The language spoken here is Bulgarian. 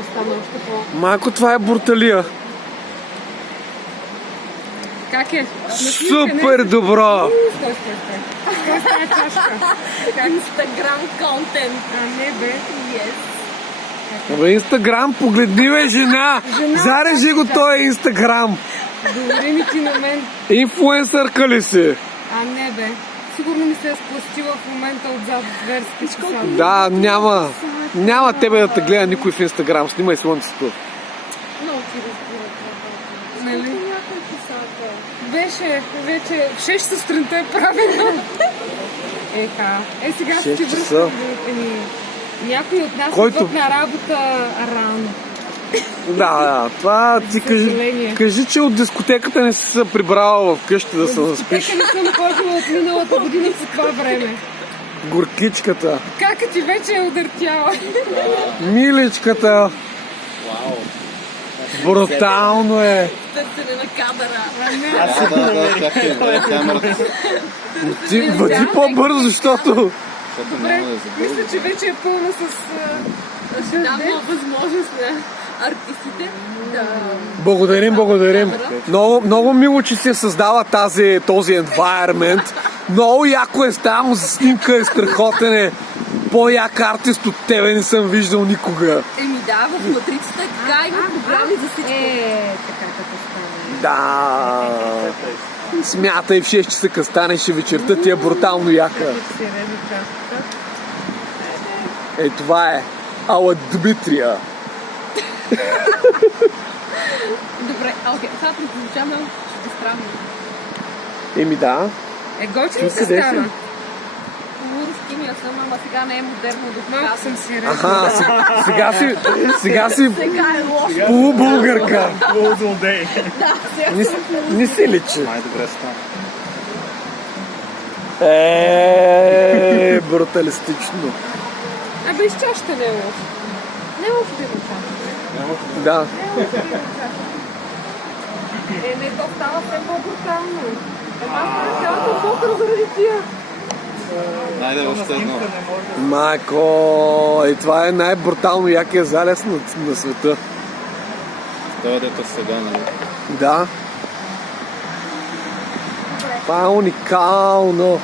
Остана още по... Майко, това е бурталия. Как е? Супер добро! Стой. Стой с тази чашка. Инстаграм контент. А не бе. Yes. В Инстаграм погледни, бе, жена! Зарежи го този Инстаграм! Говори ми ти на мен. Инфлуенсърка ли си? А не бе. Сигурно ми се е спластила в момента отзад зверски коса. Да, няма тебе да те гледа никой в Инстаграм. Снимай слънцето. Много ти разбира това. Нали? Някой косата. Беше вече в 6 сутринта е правилно. Сега ще ти 6 часа. връщам. Някой от нас Който- идват на работа рано. Да, това ти съжаление. кажи, че от дискотеката не си се прибрала вкъщи да се наспиш. Нека не съм ходила от миналата година по това време. Горкичката, Кака ти вече е удъртяла. миличката. Брутално е. Търсене на камера. Чакай, дай камерата, Ти въди по-бързо, защото... защото няма да забърза. Мисля, че вече е пълна с... Ще дам възможност на артистите да... Благодарим. Много мило, че си създава този environment. Много яко е станало за снимка, е страхотен е. По-як артист от тебе не съм виждал никога. Еми да, в матрицата така има програми за всичко. Така като стане. Да. Смятай в 6 часа, като станеш вечерта, ти е брутално яка. Ще си реже чашката. Това е Ала Дмитрия. Добре, окей, това предполучаваме чуждестранно. Да. Готин се къде си? стана. Руски ми съм, ама сега не е модерно да Малко показвам. съм си реже. Аха, сега си Сега е лошо. полубългарка. Злодей. Да, сега съм Не си личи. Най-добре стана. Бруталистично. Абе, из чашата не е лошо. Не е лошо да има чашата. Да. Не, то става все по-брутално. Аз съм цялата покър заради тия. Найде още едно. Майко, това е най-брутално якия залез на света. Това дето сега, нали? Да. Това е уникално.